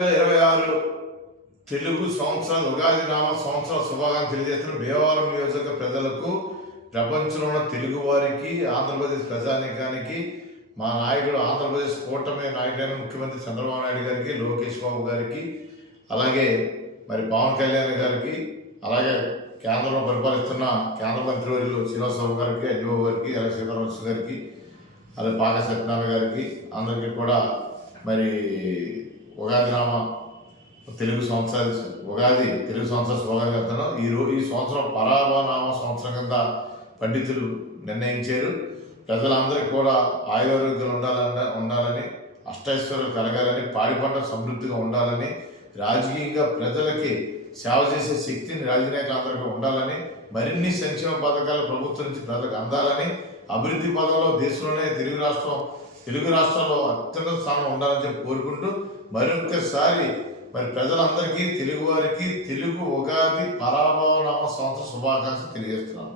2026 తెలుగు సంవత్సరాలు ఉగాది నామ సంవత్సర శుభాకాంక్షలు తెలియజేస్తున్న భీమవరం నియోజక ప్రజలకు, ప్రపంచంలో ఉన్న తెలుగు వారికి, ఆంధ్రప్రదేశ్ ప్రజానీకానికి మా నాయకుడు ఆంధ్రప్రదేశ్ కూటమి నాయకుడైన ముఖ్యమంత్రి చంద్రబాబు నాయుడు గారికి, లోకేష్ బాబు గారికి, అలాగే మరి పవన్ కళ్యాణ్ గారికి, అలాగే కేంద్రంలో పరిపాలిస్తున్న కేంద్ర మంత్రివర్యులు శ్రీనివాసరావు గారికి, అయ్యబాబు గారికి, అలాగే సీతారామకృష్ణ గారికి, అలాగే పాక సత్యనారాయణ గారికి అందరికీ కూడా మరి ఉగాది నామ తెలుగు సంవత్సరాలు శుభాకాంక్షలు చెప్తున్నాం. ఈ సంవత్సరం పరాభనామ సంవత్సరం కింద పండితులు నిర్ణయించారు. ప్రజలందరికీ కూడా ఆయురారోగ్యాలు ఉండాలని, అష్టైశ్వర్యాలు కలగాలని, పాడి పంట సమృద్ధిగా ఉండాలని, రాజకీయంగా ప్రజలకి సేవ చేసే శక్తిని రాజకీయాలందరికీ ఉండాలని, మరిన్ని సంక్షేమ పథకాలు ప్రభుత్వం నుంచి ప్రజలకు అందాలని, అభివృద్ధి పదంలో దేశంలోనే తెలుగు రాష్ట్రాల్లో అత్యున్నత స్థానం ఉండాలని చెప్పి కోరుకుంటూ మరొకసారి మరి ప్రజలందరికీ, తెలుగు వారికి తెలుగు ఉగాది పరాభవనామ సంవత్సర శుభాకాంక్షలు తెలియజేస్తున్నాను.